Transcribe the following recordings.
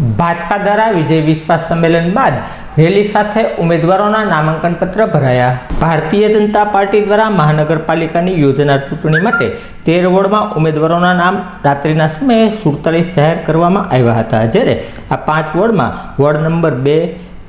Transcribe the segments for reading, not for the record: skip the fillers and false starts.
ભાજપા દ્વારા વિજય વિશ્વાસ સંમેલન બાદ રેલી સાથે ઉમેદવારોના નામાંકન પત્ર ભરાયા। ભારતીય જનતા પાર્ટી દ્વારા મહાનગરપાલિકાની યોજાનાર ચૂંટણી માટે 13 વોર્ડમાં ઉમેદવારોના નામ રાત્રિના સમયે 47 જાહેર કરવામાં આવ્યા હતા, જ્યારે આ 5 વોર્ડમાં ward number 2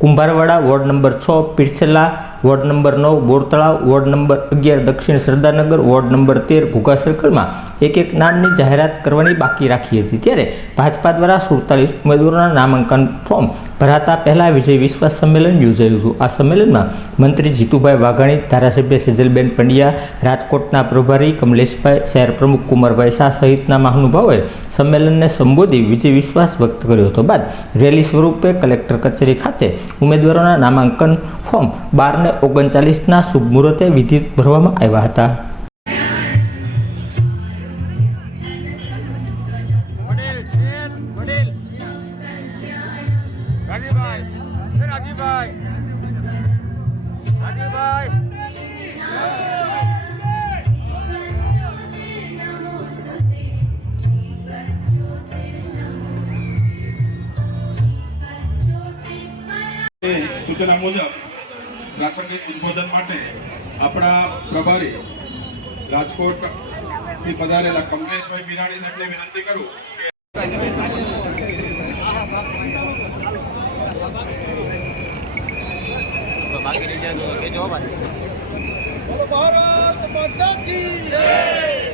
Kumbharwada, ward number 6 પીરસેલા, ward number 9 Bortalav, ward number 11 દક્ષિણ સરદારનગર, વોર્ડ નંબર 13 ઘુઘા સર્કલમાં એક નામની જાહેરાત કરવાની બાકી રાખી હતી। ત્યારે ભાજપા દ્વારા 47 ઉમેદવારોના નામાંકન ફોર્મ ભરાતા પહેલા વિજય વિશ્વાસ સંમેલન યોજાયું હતું। આ સંમેલનમાં મંત્રી જીતુભાઈ વાઘાણી, ધારાસભ્ય સેજલબેન પંડ્યા, રાજકોટના પ્રભારી કમલેશભાઈ, શહેર પ્રમુખ કુમારભાઈ શાહ સહિતના મહાનુભાવોએ સંમેલનને સંબોધી વિજય વિશ્વાસ વ્યક્ત કર્યો હતો। બાદ રેલી સ્વરૂપે કલેક્ટર કચેરી ખાતે ઉમેદવારોના નામાંકન ફોર્મ 12:39ના શુભ મુહૂર્તે વિધિ ભરવામાં આવ્યા હતા। સૂચના મુજબ પ્રાસંગિક ઉદ્બોધન માટે આપણા પ્રભારી રાજકોટથી પધારેલા કમલેશભાઈ મીરાણી સાહેબને વિનંતી કરું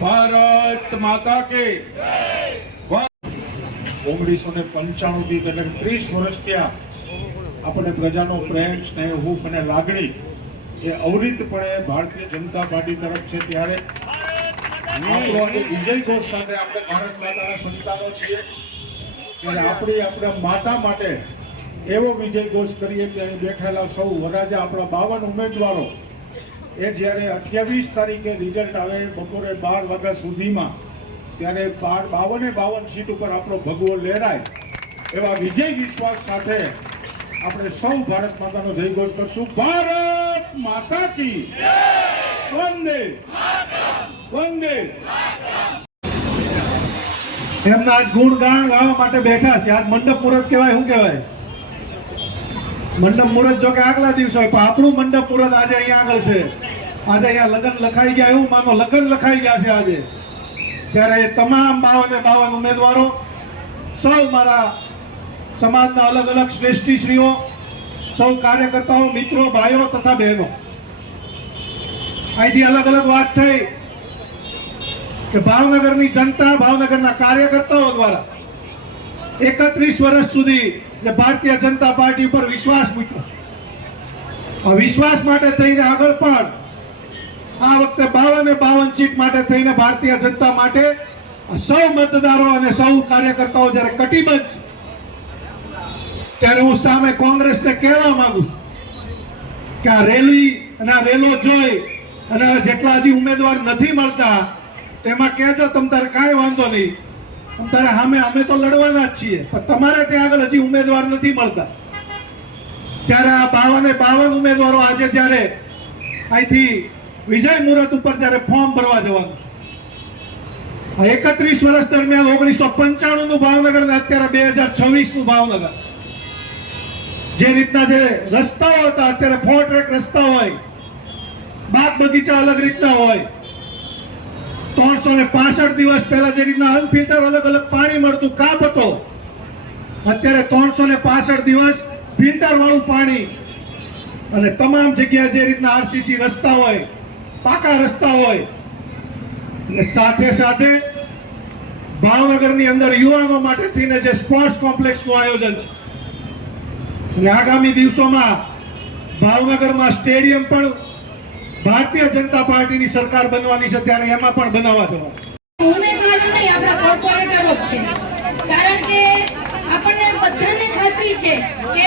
ભારત માતા કે 1995 થી 30 વર્ષ થયા આપણે પ્રજાનો પ્રેમ, સ્નેહ, હૂફ અને લાગણી એ અવિરતપણે ભારતીય જનતા પાર્ટી તરફ છે। ત્યારે આપણો વિજય ઘોષ સાથે આપણે ભારત માતાના સંતાનો છીએ, ત્યારે આપણે માતા માટે એવો વિજય ઘોષ કરીએ કે અહીં બેઠેલા સૌ વરાજા આપણા 52 ઉમેદવારો એ જ્યારે 28 તારીખે રિઝલ્ટ આવે બપોરે 12 વાગ્યા સુધીમાં, ત્યારે 52 સીટ ઉપર આપણો ભગવો લહેરાય એવા વિજય વિશ્વાસ સાથે આપણે સૌ ભારત માતાનો જય ઘોષ કરશું। ભારત માતા કી વંદે વંદે। એમના આજ ગુણગાન ગાવા માટે બેઠા છે। આજ મંડપ મુહૂર્ત કહેવાય, શું કહેવાય? મંડપ મુહૂર્ત જો કે આગલા દિવસે હોય, પણ આપણું મંડપ મુહૂર્ત આજે અહીંયા આગળ છે। આજે અહીંયા લગ્ન લખાઈ ગયા, એવું માનો લગ્ન લખાઈ ગયા છે આજે। ત્યારે તમામ 52 ઉમેદવારો, સૌ મારા સમાજના અલગ અલગ શ્રેષ્ઠીશ્રીઓ, સૌ કાર્યકર્તાઓ, મિત્રો, ભાઈઓ તથા બહેનો, અહીંથી અલગ અલગ વાત થઈ કે ભાવનગરની જનતા, ભાવનગરના કાર્યકર્તાઓ દ્વારા 31 વર્ષ સુધી જે ભારતીય જનતા પાર્ટી ઉપર વિશ્વાસ મૂક્યો, આ વિશ્વાસ માટે થઈને આગળ પણ આ વખતે 52 સીટ માટે થઈને ભારતીય જનતા માટે સૌ મતદારો અને સૌ કાર્યકર્તાઓ જ્યારે કટિબદ્ધ છે, ત્યારે હું સામે કોંગ્રેસને કહેવા માંગુ છું કે આ રેલી અને આ રેલો જોઈ અને જેટલા હજી ઉમેદવાર નથી મળતા તેમાં કહેજો તમ તારે કાંઈ વાંધો નહીં, તમ તારે સામે અમે તો લડવાના જ છીએ, પણ તમારે ત્યાં આગળ હજી ઉમેદવાર નથી મળતા। ત્યારે આ 52 ઉમેદવારો આજે જ્યારે અહીંથી વિજય મુહૂર્ત ઉપર જ્યારે ફોર્મ ભરવા જવાનું છે, 31 વર્ષ દરમિયાન 1995નું ભાવનગર ને અત્યારે 2026નું ભાવનગર, જે રીતના જે રસ્તાઓ હતા અત્યારે 4 ટ્રેક રસ્તા હોય, બાગ બગીચા અલગ રીતના હોય, 365 દિવસ પહેલા જે રીતના અનફિલ્ટર અલગ અલગ પાણી મળતું, કાપ હતો, અત્યારે 365 દિવસ ફિલ્ટર વાળું પાણી, અને તમામ જગ્યાએ જે રીતના આરસીસી રસ્તા હોય, પાકા રસ્તા હોય, અને સાથે સાથે ભાવનગરની અંદર યુવાનો માટે થઈને જે સ્પોર્ટ્સ કોમ્પ્લેક્સનું આયોજન છે, અને આગામી દિવસોમાં ભાવનગરમાં સ્ટેડિયમ પણ ભારતીય જનતા પાર્ટીની સરકાર બનવાની છે, ત્યારે એમાં પણ બનાવવા જવાનું। ઉમેદવારો નહીં, આપણા કોર્પોરેટરો જ છે, કારણ કે આપણને બધાને ખાતરી છે કે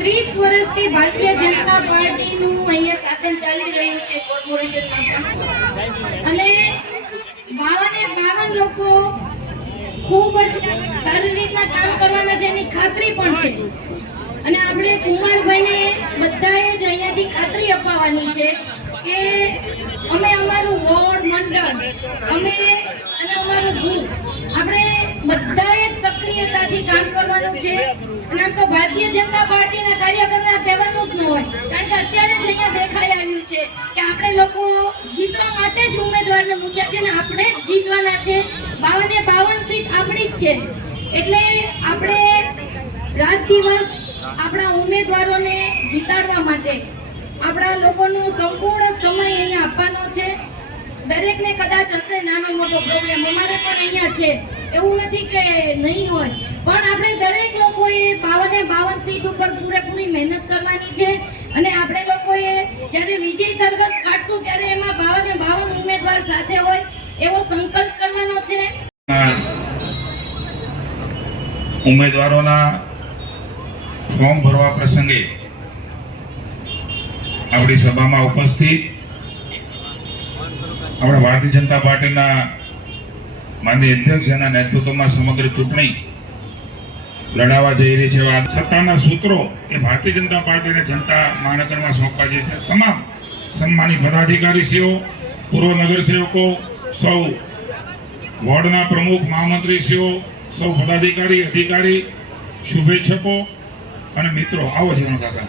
30 વર્ષથી ભારતીય જનતા પાર્ટીનું અહીંયા શાસન ચાલી રહ્યું છે કોર્પોરેશનમાં, અને 52 લોકો ખૂબ જ સારી રીતના કામ કરવાના છે એની ખાતરી પણ છે। અને આપણે કુમારભાઈને બધાએ જ અહીંયાથી ખાતરી અપાવવાની છે કે અમે અમારું વોર્ડ મંડળ અમે અને અમારું ગ્રુપ આપણે બધાએ જ સક્રિયતાથી કામ કરવાનું છે. અને આમ તો ભારતીય જનતા પાર્ટીના કાર્યકરના કહેવાનું જ ન હોય, કારણ કે અત્યારે જ અહીંયા દેખાઈ આવ્યું છે કે આપણે લોકો જીતવા માટે જ ઉમેદવારને મૂક્યા છે ને આપણે જ જીતવાના છે. 52 સીટ આપણી જ છે. એટલે આપણે રાત દિવસ આપણા ઉમેદવારોને જીતાડવા માટે આપણા લોકોનો સંપૂર્ણ સમય અહીંયા આપવાનો છે. દરેકને કદાચ હશે નાનો મોટો પ્રોબ્લેમ, અમારે પણ અહીંયા છે, એવું નથી કે નહીં હોય, પણ આપણે દરેક લોકોએ 52 સીટ ઉપર પૂરેપૂરી મહેનત કરવાની છે. અને આપણે લોકોએ જ્યારે વિજય સરઘસ કાઢશું ત્યારે એમાં 52 ઉમેદવાર સાથે હોય એવો સંકલ્પ કરવાનો છે. ઉમેદવારોના ફોર્મ ભરવા પ્રસંગે આપણી સભામાં ઉપસ્થિત આપણા ભારતીય જનતા પાર્ટીના માનનીય અધ્યક્ષના નેતૃત્વમાં સમગ્ર ચૂંટણી લડાવવા જઈ રહી છે. આ સત્તાના સૂત્રો એ ભારતીય જનતા પાર્ટીને જનતા મહાનગરમાં સોંપવા જઈ છે. તમામ સન્માનિત પદાધિકારીશ્રીઓ, પૂર્વ નગરસેવકો, સૌ વોર્ડના પ્રમુખ, મહામંત્રીશ્રીઓ, સૌ પદાધિકારી, અધિકારી, શુભેચ્છકો અને મિત્રો, આવો જીવન કાકા.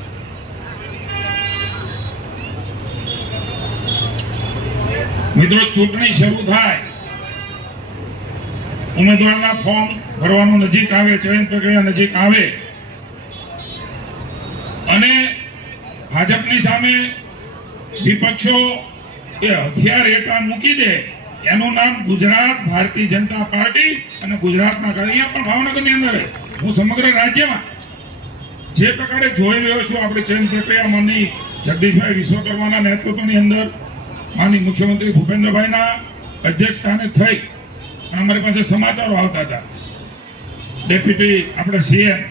મિત્રો, ચૂંટણી શરૂ થાય, ઉમેદવારના ફોર્મ ભરવાનું નજીક આવે, ચયન પ્રક્રિયા નજીક આવે અને ભાજપની સામે વિપક્ષો એ હથિયાર હેઠળ મૂકી દે, એનું નામ ગુજરાત ભારતીય જનતા પાર્ટી. અને ગુજરાતના અહીંયા પણ ભાવનગરની અંદર હું સમગ્ર રાજ્યમાં જે પ્રકારે જોઈ રહ્યો છું, આપણી ચયન પ્રક્રિયા માનની જગદીશભાઈ વિશ્વકર્માના નેતૃત્વની અંદર માનની મુખ્યમંત્રી ભૂપેન્દ્રભાઈના અધ્યક્ષ સ્થાને થઈ અને અમારી પાસે સમાચારો આવતા હતા. ડેપ્યુટી આપણે સીએમ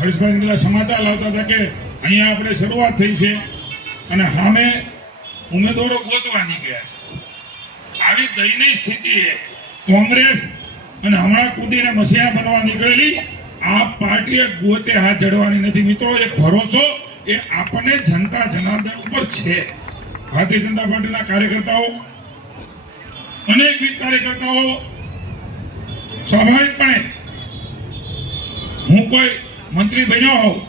હર્ષભાઈ પેલા સમાચાર લાવતા હતા કે અહીંયા આપણે શરૂઆત થઈ છે અને સામે ઉમેદવારો ગોતવા નીકળ્યા છે. આવી દયનીય સ્થિતિએ કોંગ્રેસ અને હમણાં કૂદીને મસીહા બનવા નીકળેલી આ પાર્ટીએ ગોતે હાથ જડવાની નથી. મિત્રો, એ ભરોસો એ આપણને જનતા જનાર્દન ઉપર છે. ભારતીય જનતા પાર્ટીના કાર્યકર્તાઓ, અનેકવિધ કાર્યકર્તાઓ, સ્વાભાવિકપણે હું કોઈ મંત્રી બન્યો હોઉં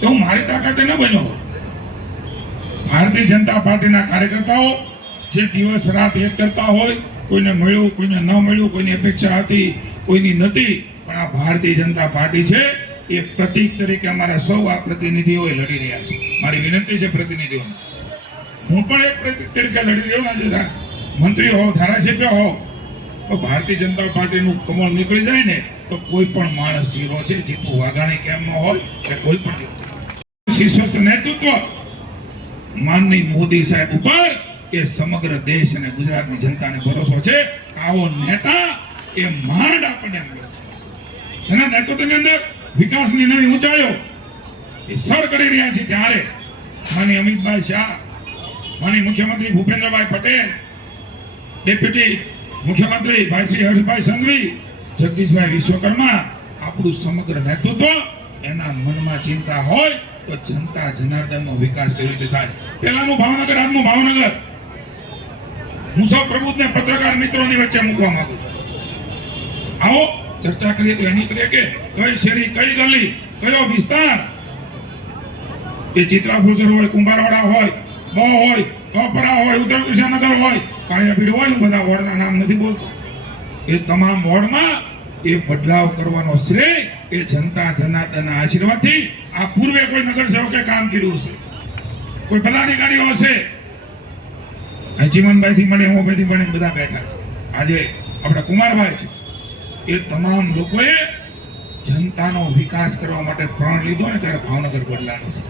તો હું મારી તાકાતે ન બન્યો હોઉં. ભારતીય જનતા પાર્ટીના કાર્યકર્તાઓ જે દિવસ રાત એક કરતા હોય, કોઈને મળ્યું, કોઈને ન મળ્યું, કોઈની અપેક્ષા હતી, કોઈની નથી, પણ આ ભારતીય જનતા પાર્ટી છે એ પ્રતીક તરીકે અમારા સૌ આ પ્રતિનિધિઓ લડી રહ્યા છે. મારી વિનંતી છે પ્રતિનિધિઓને, હું પણ એક પ્રતીક તરીકે લડી રહ્યો ના. મંત્રી હોવ, ધારાસભ્ય હોવ, તો ભારતીય જનતા પાર્ટીનું કમળ નીકળી જાય ને તો કોઈ પણ માણસ ઝીરો છે. જીતુ વાઘાણી કેમ ન હોય કે કોઈ પણ શીર્ષસ્થ નેતૃત્વ માનની મોદી સાહેબ ઉપર એ સમગ્ર દેશ અને ગુજરાતની જનતાને ભરોસો છે. આવો નેતા એ માંડ આપણને મળે છે. એના નેતૃત્વની અંદર વિકાસની નવી ઊંચાઈઓ એ સર કરી રહ્યા છે. ત્યારે માની અમિતભાઈ શાહ, માની મુખ્યમંત્રી ભૂપેન્દ્રભાઈ પટેલ, ડેપ્યુટી મુખ્યમંત્રી ભાઈ શ્રી હર્ષભાઈ સંઘવી, જગદીશભાઈ વિશ્વકર્મા, આપણું સમગ્ર નેતૃત્વ એના મનમાં ચિંતા હોય તો જનતા જનાર્દનનો વિકાસ કેવી રીતે થાય. પહેલાનું ભાવનગર, આજનું ભાવનગર. હું સૌ પ્રબુદ્ધને પત્રકાર મિત્રોની વચ્ચે મૂકવા માંગુ છું. આવો ચર્ચા કરીએ તો એની કરીએ કે કઈ શેરી, કઈ ગલી, કયો વિસ્તાર, એ ચિત્રાપુરસર હોય, કુંભારવાડા હોય, બો હોય, કપરા હોય, ઉત્તર કૃષ્ણનગર હોય, કાળિયાપીડ હોય, હું બધા વોર્ડના નામ નથી બોલતો. એ તમામ વોર્ડમાં એ બદલાવ કરવાનો શ્રેય એ જનતા જનાર્દનના આશીર્વાદથી આ પૂર્વે કોઈ નગર સેવકે કામ કર્યું હશે, કોઈ પદાધિકારીઓ હશે, ચીમનભાઈ થી મળી, હું થી મળી, બધા બેઠા છે. આજે આપણા કુમારભાઈ છે, એ તમામ લોકોએ જનતાનો વિકાસ કરવા માટે પ્રણ લીધો ને ત્યારે ભાવનગર બદલાનું છે.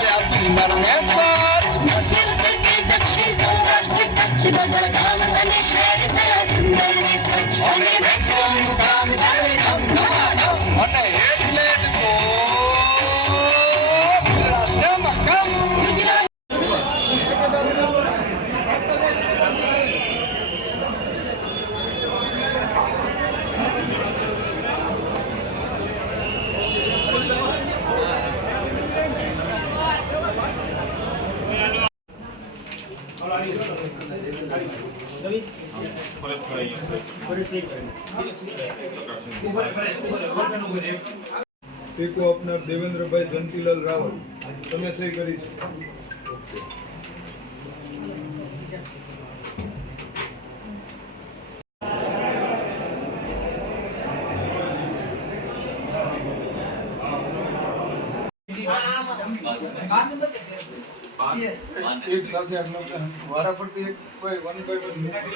ભર્યા સુંદર ને દક્ષિણ સૌરાષ્ટ્ર કચ્છ બદલ ગામ અને શહેર થયા સુંદર ને સ્વચ્છ અને વેચાણનું કામ ચાલે ધમધમાધમ અને એટલે જ તો ગુજરાતમાં કામ ગુજરાત ટેકો આપનાર દેવેન્દ્રભાઈ જંતીલાલ રાવલ તમે સહી કરી છે. એક સાથે વારા પરથી એક વન બાય વન